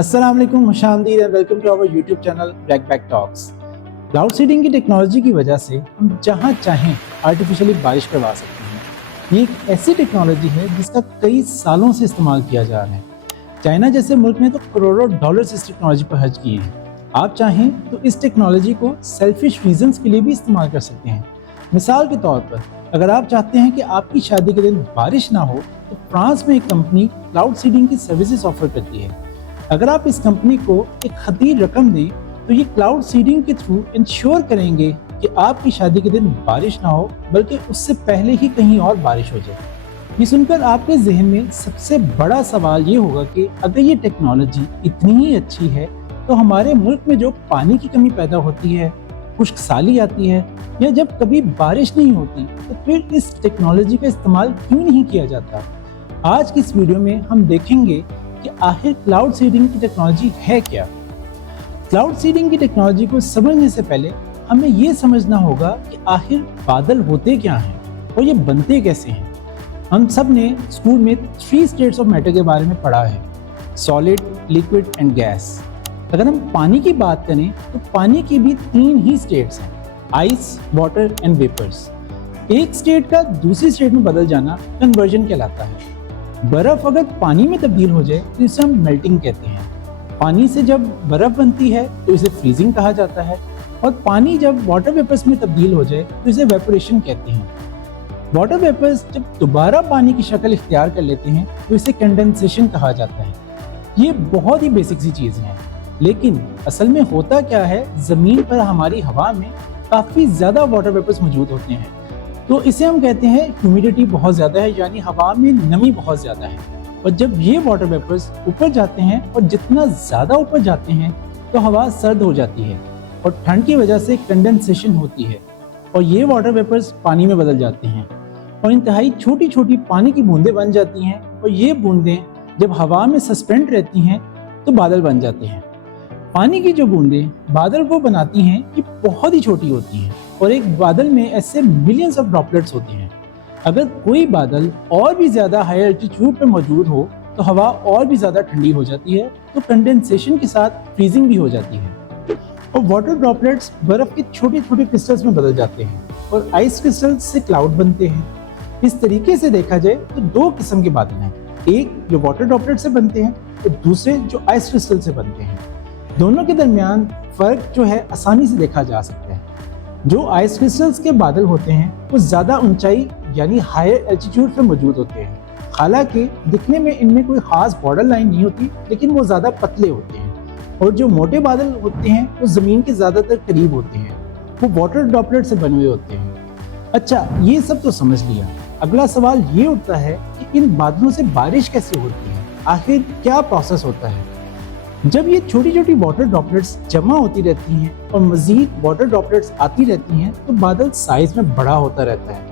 अस्सलाम वालेकुम, खुशामदीद and welcome to our YouTube channel black back talks. Cloud seeding की टेक्नोलॉजी की वजह से हम जहां चाहें आर्टिफिशियली बारिश करवा सकते हैं। ये एक ऐसी टेक्नोलॉजी है जिसका कई सालों से इस्तेमाल किया जा रहा है। चाइना जैसे मुल्क ने तो करोड़ों डॉलर्स इस टेक्नोलॉजी पर खर्च किए हैं। आप चाहें तो इस टेक्नोलॉजी को सेल्फिश रीजंस के लिए भी इस्तेमाल कर सकते हैं। मिसाल के तौर पर अगर आप चाहते हैं कि आपकी शादी के दिन बारिश ना हो तो फ्रांस में एक कंपनी क्लाउड सीडिंग की सर्विसेज ऑफर करती है। अगर आप इस कंपनी को एक खतीर रकम दें तो ये क्लाउड सीडिंग के थ्रू इंश्योर करेंगे कि आपकी शादी के दिन बारिश ना हो, बल्कि उससे पहले ही कहीं और बारिश हो जाए। ये सुनकर आपके जहन में सबसे बड़ा सवाल ये होगा कि अगर ये टेक्नोलॉजी इतनी ही अच्छी है तो हमारे मुल्क में जो पानी की कमी पैदा होती है, खुश्क साली आती है या जब कभी बारिश नहीं होती तो फिर इस टेक्नोलॉजी का इस्तेमाल क्यों नहीं किया जाता। आज की इस वीडियो में हम देखेंगे कि आखिर क्लाउड सीडिंग की टेक्नोलॉजी है क्या। क्लाउड सीडिंग की टेक्नोलॉजी को समझने से पहले हमें ये समझना होगा कि आखिर बादल होते क्या हैं और ये बनते कैसे हैं। हम सब ने स्कूल में 3 स्टेट्स ऑफ मैटर के बारे में पढ़ा है, सॉलिड, लिक्विड एंड गैस। अगर हम पानी की बात करें तो पानी की भी 3 ही स्टेट्स हैं, आइस, वाटर एंड वेपर्स। एक स्टेट का दूसरी स्टेट में बदल जाना कन्वर्जन कहलाता है। बर्फ अगर पानी में तब्दील हो जाए तो इसे हम मेल्टिंग कहते हैं। पानी से जब बर्फ बनती है तो इसे फ्रीजिंग कहा जाता है और पानी जब वाटर वेपर्स में तब्दील हो जाए तो इसे वेपोरेशन कहते हैं। वाटर वेपर्स जब दोबारा पानी की शक्ल इख्तियार कर लेते हैं तो इसे कंडेंसेशन कहा जाता है। ये बहुत ही बेसिक सी चीज़ें हैं, लेकिन असल में होता क्या है, ज़मीन पर हमारी हवा में काफ़ी ज़्यादा वाटर वेपर्स मौजूद होते हैं, तो इसे हम कहते हैं ह्यूमिडिटी बहुत ज़्यादा है, यानी हवा में नमी बहुत ज़्यादा है। और जब ये वाटर वेपर्स ऊपर जाते हैं और जितना ज़्यादा ऊपर जाते हैं तो हवा सर्द हो जाती है और ठंड की वजह से कंडेंसेशन होती है और ये वाटर वेपर्स पानी में बदल जाते हैं और इंतहाई छोटी छोटी पानी की बूंदें बन जाती हैं और ये बूंदें जब हवा में सस्पेंड रहती हैं तो बादल बन जाते हैं। पानी की जो बूंदें बादल को बनाती हैं ये बहुत ही छोटी होती हैं और एक बादल में ऐसे मिलियंस ऑफ ड्रॉपलेट्स होते हैं। अगर कोई बादल और भी ज़्यादा हाई एल्टीट्यूड पर मौजूद हो तो हवा और भी ज़्यादा ठंडी हो जाती है, तो कंडेंसेशन के साथ फ्रीजिंग भी हो जाती है और वाटर ड्रॉपलेट्स बर्फ़ के छोटे छोटे क्रिस्टल्स में बदल जाते हैं और आइस क्रिस्टल्स से क्लाउड बनते हैं। इस तरीके से देखा जाए तो 2 किस्म के बादल हैं, एक जो वाटर ड्रॉपलेट से बनते हैं और दूसरे जो आइस क्रिस्टल से बनते हैं। दोनों के दरमियान फ़र्क जो है आसानी से देखा जा सकता है। जो आइस क्रिस्टल्स के बादल होते हैं वो ज़्यादा ऊंचाई यानी हायर एल्टीट्यूड पर मौजूद होते हैं। हालांकि दिखने में इनमें कोई ख़ास बॉर्डर लाइन नहीं होती, लेकिन वो ज़्यादा पतले होते हैं। और जो मोटे बादल होते हैं वो ज़मीन के ज़्यादातर करीब होते हैं, वो वाटर ड्रॉपलेट से बने हुए होते हैं। अच्छा, ये सब तो समझ लिया। अगला सवाल ये उठता है कि इन बादलों से बारिश कैसे होती है, आखिर क्या प्रोसेस होता है। जब ये छोटी छोटी वाटर ड्रॉपलेट्स जमा होती रहती हैं और मज़ीद वाटर ड्रॉपलेट्स आती रहती हैं तो बादल साइज में बड़ा होता रहता है।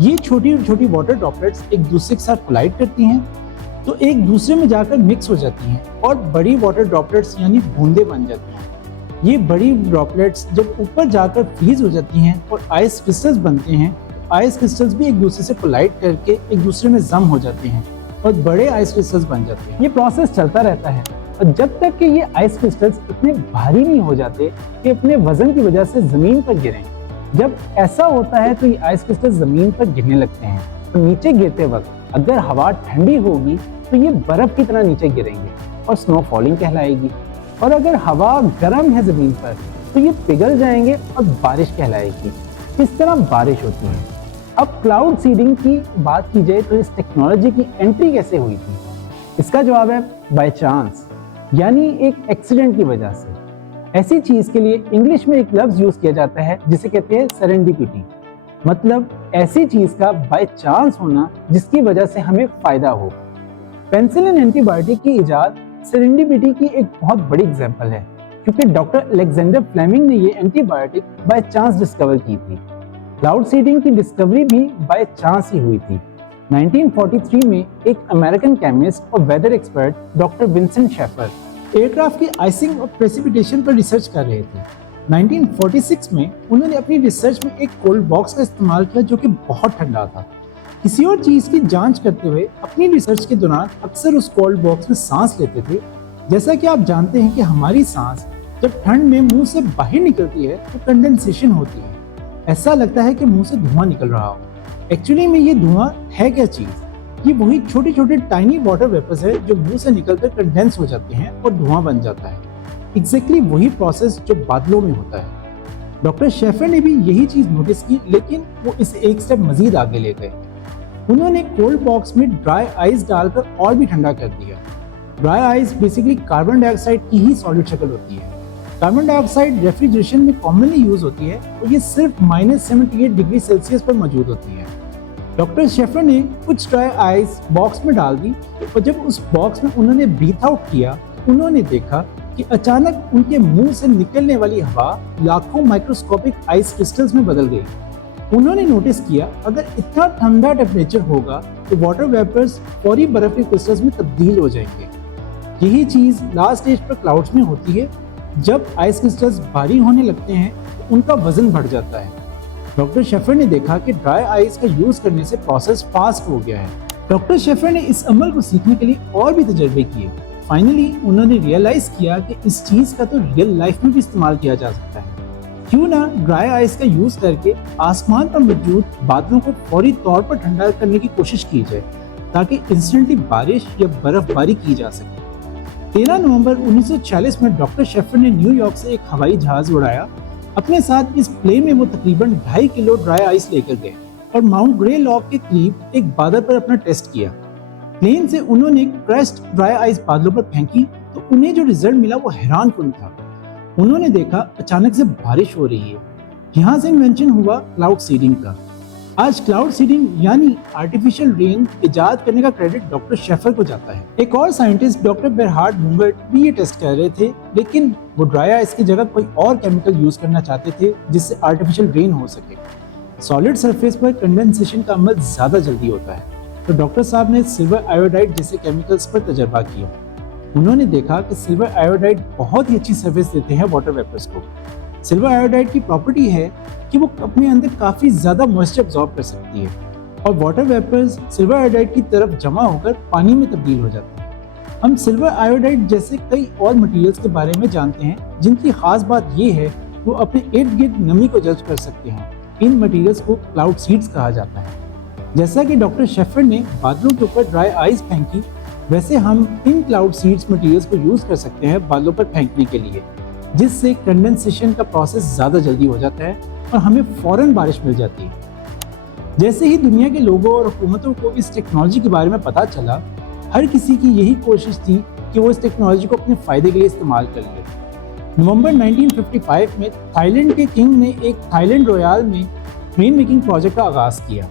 ये छोटी छोटी वाटर ड्रॉपलेट्स एक दूसरे के साथ कोलाइड करती हैं तो एक दूसरे में जाकर मिक्स हो जाती हैं और बड़ी वाटर ड्रॉपलेट्स यानी बूंदें बन जाती हैं। ये बड़ी ड्रॉपलेट्स जब ऊपर जाकर फ्रीज हो जाती हैं और आइस क्रिस्टल्स बनते हैं, तो आइस क्रिस्टल्स भी एक दूसरे से कोलाइड करके एक दूसरे में जम हो जाते हैं और बड़े आइस क्रिस्टल्स बन जाते हैं। ये प्रोसेस चलता रहता है और जब तक कि ये आइस क्रिस्टल्स इतने भारी नहीं हो जाते कि अपने वजन की वजह से जमीन पर गिरें। जब ऐसा होता है तो ये आइस क्रिस्टल्स जमीन पर गिरने लगते हैं और नीचे गिरते वक्त अगर हवा ठंडी होगी तो ये बर्फ की तरह नीचे गिरेंगे और स्नो फॉलिंग कहलाएगी, और अगर हवा गर्म है जमीन पर तो ये पिघल जाएंगे और बारिश कहलाएगी। इस तरह बारिश होती है। अब क्लाउड सीडिंग की बात की जाए तो इस टेक्नोलॉजी की एंट्री कैसे हुई थी, इसका जवाब है बाय चांस, यानी एक एक्सीडेंट की वजह से। ऐसी चीज के लिए इंग्लिश में एक लफ्ज यूज किया जाता है जिसे कहते हैं सेरेंडिपिटी, मतलब ऐसी चीज का बाय चांस होना जिसकी वजह से हमें फायदा हो। पेनिसिलिन एंटीबायोटिक की इजाद सेरेंडिपिटी की एक बहुत बड़ी एग्जांपल है, क्योंकि डॉक्टर अलेक्जेंडर फ्लेमिंग ने ये एंटीबायोटिक बाय चांस डिस्कवर की थी। क्लाउड सीडिंग की डिस्कवरी भी बाय चांस ही हुई थी। 1943 में एक अमेरिकन केमिस्ट और weather expert doctor Vincent Schaefer aircraft की आइसिंग और प्रेसिपिटेशन पर रिसर्च कर रहे थे। 1946 में उन्होंने अपनी रिसर्च में एक कोल्ड बॉक्स का इस्तेमाल किया जो कि बहुत ठंडा था। किसी और चीज़ की जांच करते हुए अपनी रिसर्च के दौरान अक्सर उस कोल्ड बॉक्स में सांस लेते थे, जैसा कि आप जानते हैं कि हमारी सांस जब ठंड में मुंह से बाहर निकलती है तो कंडेंसेशन होती है। ऐसा लगता है कि मुंह से धुआं निकल रहा हो। एक्चुअली में ये धुआं है क्या चीज? ये वही छोटे छोटे टाइनी वाटर वेपर्स है जो मुंह से निकलकर कंडेंस हो जाते हैं और धुआं बन जाता है। एग्जैक्टली वही प्रोसेस जो बादलों में होता है। डॉक्टर शेफर ने भी यही चीज नोटिस की, लेकिन वो इसे एक स्टेप मजीद आगे ले गए। उन्होंने कोल्ड बॉक्स में ड्राई आइस डालकर और भी ठंडा कर दिया। Dry ice basically carbon dioxide की ही सॉलिड शक्ल होती है। कार्बन डाइऑक्साइड रेफ्रिजरेशन में कॉमनली यूज होती है और ये सिर्फ -78 डिग्री सेल्सियस पर मौजूद होती है। डॉक्टर शेफर ने कुछ ड्राई आइस बॉक्स में डाल दी और जब उस बॉक्स में उन्होंने ब्रीथ आउट किया तो उन्होंने देखा कि अचानक उनके मुंह से निकलने वाली हवा लाखों माइक्रोस्कोपिक आइस क्रिस्टल्स में बदल गई। उन्होंने नोटिस किया अगर इतना ठंडा टेम्परेचर होगा तो वाटर वेपर्स फौरी बर्फ के क्रिस्टल्स में तब्दील हो जाएंगे। यही चीज लास्ट स्टेज पर क्लाउड्स में होती है। जब आइस क्रिस्टल्स भारी होने लगते हैं तो उनका वजन बढ़ जाता है। डॉक्टर शेफर ने देखा कि ड्राई आइस का यूज करने से प्रोसेस फास्ट हो गया है। डॉक्टर शेफर ने इस अमल को सीखने के लिए और भी तजर्बे किए। फाइनली उन्होंने रियलाइज किया कि इस चीज का तो रियल लाइफ में भी इस्तेमाल किया जा सकता है। क्यों ना ड्राई आइस का यूज करके आसमान पर मौजूद बादलों को फौरी तौर पर ठंडा करने की कोशिश की जाए ताकि इंस्टेंटली बारिश या बर्फबारी की जा सके। 13 नवंबर 1946 में डॉक्टर शेफर ने न्यूयॉर्क से एक हवाई जहाज उड़ाया। अपने साथ इस प्लेन में वो तकरीबन 2.5 किलो ड्राई आइस लेकर गए और माउंट ग्रे लॉक के करीब एक बादल पर अपना टेस्ट किया। प्लेन से उन्होंने क्रस्ट ड्राई आइस बादलों पर फेंकी तो उन्हें जो रिजल्ट मिला वो हैरानकुन था। उन्होंने देखा अचानक से बारिश हो रही है। यहाँ से इन्वेंशन हुआ क्लाउड सीडिंग का। आज क्लाउड सीडिंग यानी आर्टिफिशियल रेन इजाद करने का क्रेडिट डॉक्टर शेफर को जाता है। एक और साइंटिस्ट डॉक्टर बेरहार्ड मुंगर्ट भी ये टेस्ट कर रहे थे, लेकिन वो ड्राई आइस की जगह कोई और केमिकल यूज करना चाहते थे जिससे आर्टिफिशियल रेन हो सके। सॉलिड सरफेस पर कंडेंसेशन का अमल ज्यादा जल्दी होता है, तो डॉक्टर साहब ने सिल्वर आयोडाइड जैसे केमिकल्स पर तजर्बा किया। उन्होंने देखा कि सिल्वर आयोडाइड बहुत ही अच्छी सर्फेस देते हैं वाटर वेपर्स को। सिल्वर आयोडाइड की प्रॉपर्टी है कि वो अपने अंदर काफी ज्यादा मॉइस्चर अब्सॉर्ब कर सकती है और वाटर वेपर्स सिल्वर आयोडाइड की तरफ जमा होकर पानी में तब्दील हो जाते हैं। हम सिल्वर आयोडाइड जैसे कई और मटेरियल्स के बारे में जानते हैं जिनकी खास बात ये है वो अपने इर्द गिर्द नमी को जज्ब कर सकते हैं। इन मटेरियल्स को क्लाउड सीड्स कहा जाता है। जैसा कि डॉक्टर शेफर ने बादलों के ऊपर ड्राई आइस फेंकी, वैसे हम इन क्लाउड सीड्स मटेरियल्स को यूज कर सकते हैं बादलों पर फेंकने के लिए, जिससे कंडेंसेशन का प्रोसेस ज्यादा जल्दी हो जाता है और हमें फौरन बारिश मिल जाती है। जैसे ही दुनिया के लोगों और हुकूमतों को इस टेक्नोलॉजी के बारे में पता चला, हर किसी की यही कोशिश थी कि वो इस टेक्नोलॉजी को अपने फायदे के लिए इस्तेमाल कर ले। नवंबर 1955 में थाईलैंड के किंग ने एक थाईलैंड रॉयल में रेन मेकिंग प्रोजेक्ट का आगाज किया।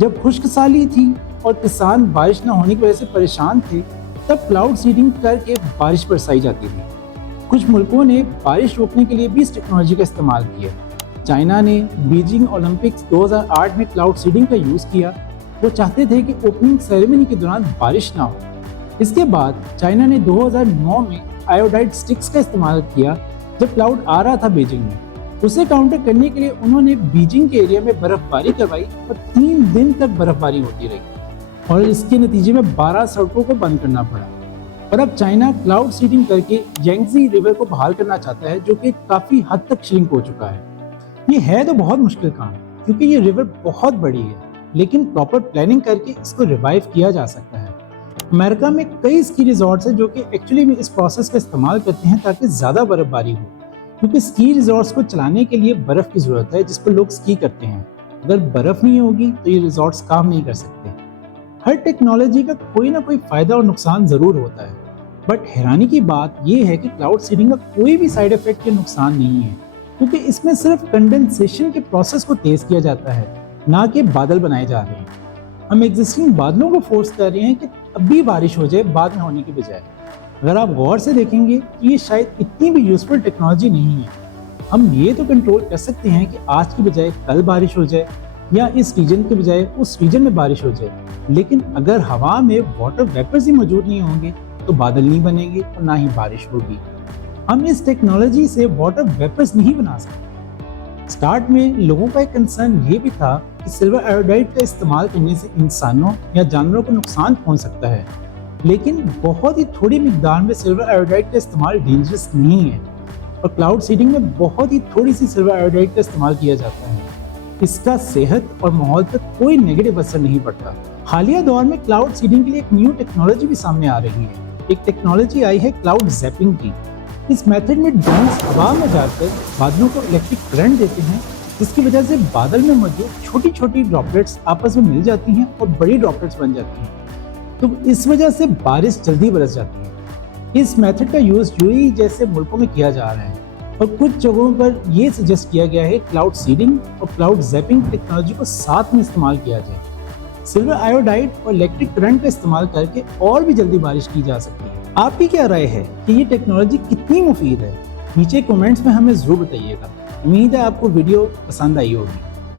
जब खुश्क साली थी और किसान बारिश न होने की वजह से परेशान थे, तब क्लाउड सीडिंग करके बारिश बरसाई जाती थी। कुछ मुल्कों ने बारिश रोकने के लिए भी इस टेक्नोलॉजी का इस्तेमाल किया। चाइना ने बीजिंग ओलंपिक्स 2008 में क्लाउड सीडिंग का यूज किया। वो चाहते थे कि ओपनिंग सेरेमनी के दौरान बारिश ना हो। इसके बाद चाइना ने 2009 में आयोडाइड स्टिक्स का इस्तेमाल किया जब क्लाउड आ रहा था बीजिंग में। उसे काउंटर करने के लिए उन्होंने बीजिंग के एरिया में बर्फबारी करवाई और 3 दिन तक बर्फबारी होती रही और इसके नतीजे में 12 सड़कों को बंद करना पड़ा। और अब चाइना क्लाउड सीडिंग करके यांगजी रिवर को बहाल करना चाहता है, जो कि काफी हद तक श्रिंक हो चुका है। ये है तो बहुत मुश्किल काम, क्योंकि ये रिवर बहुत बड़ी है, लेकिन प्रॉपर प्लानिंग करके इसको रिवाइव किया जा सकता है। अमेरिका में कई स्की रिजॉर्ट्स हैं जो कि एक्चुअली में इस प्रोसेस का इस्तेमाल करते हैं ताकि ज्यादा बर्फबारी हो, क्योंकि स्की रिजॉर्ट्स को चलाने के लिए बर्फ की जरूरत है जिस पर लोग स्की करते हैं। अगर बर्फ नहीं होगी तो ये रिजॉर्ट्स काम नहीं कर सकते। हर टेक्नोलॉजी का कोई ना कोई फायदा और नुकसान जरूर होता है, बट हैरानी की बात यह है कि क्लाउड सीडिंग का कोई भी साइड इफेक्ट या नुकसान नहीं है, क्योंकि इसमें सिर्फ कंडेंसेशन के प्रोसेस को तेज किया जाता है, ना कि बादल बनाए जा रहे हैं। हम एग्जिस्टिंग बादलों को फोर्स कर रहे हैं कि अभी बारिश हो जाए बाद में होने की बजाय। अगर आप गौर से देखेंगे तो ये शायद इतनी भी यूजफुल टेक्नोलॉजी नहीं है। हम ये तो कंट्रोल कर सकते हैं कि आज की बजाय कल बारिश हो जाए या इस रीजन के बजाय उस रीजन में बारिश हो जाए, लेकिन अगर हवा में वाटर वेपर्स ही मौजूद नहीं होंगे तो बादल नहीं बनेंगे और ना ही बारिश होगी। हम इस टेक्नोलॉजी से वाटर वेपर्स नहीं बना सकते। स्टार्ट में लोगों का एक कंसर्न ये भी था कि सिल्वर आयोडाइड का इस्तेमाल करने से इंसानों या जानवरों को नुकसान पहुंच सकता है, लेकिन बहुत ही थोड़ी मिकदार में सिल्वर आयोडाइड का इस्तेमाल डेंजरस नहीं है और क्लाउड सीडिंग में बहुत ही थोड़ी सी सिल्वर आयोडाइड का इस्तेमाल किया जाता है। इसका सेहत और माहौल पर कोई नेगेटिव असर नहीं पड़ता। हालिया दौर में क्लाउड सीडिंग के लिए एक न्यू टेक्नोलॉजी भी सामने आ रही है। एक टेक्नोलॉजी आई है क्लाउड जैपिंग की। इस मेथड में ड्रोन्स हवा में जाकर बादलों को इलेक्ट्रिक करंट देते हैं, जिसकी वजह से बादल में मौजूद छोटी छोटी ड्रॉपलेट्स आपस में मिल जाती हैं और बड़ी ड्रॉपलेट्स बन जाती हैं। तो इस वजह से बारिश जल्दी बरस जाती है। इस मेथड का यूज यूएई जैसे मुल्कों में किया जा रहा है और कुछ जगहों पर यह सजेस्ट किया गया है क्लाउड सीडिंग और क्लाउड जैपिंग टेक्नोलॉजी को साथ में इस्तेमाल किया जाए। सिल्वर आयोडाइड और इलेक्ट्रिक करंट का इस्तेमाल करके और भी जल्दी बारिश की जा सकती है। आपकी क्या राय है कि ये टेक्नोलॉजी कितनी मुफीद है? नीचे कमेंट्स में हमें जरूर बताइएगा। उम्मीद है आपको वीडियो पसंद आई होगी।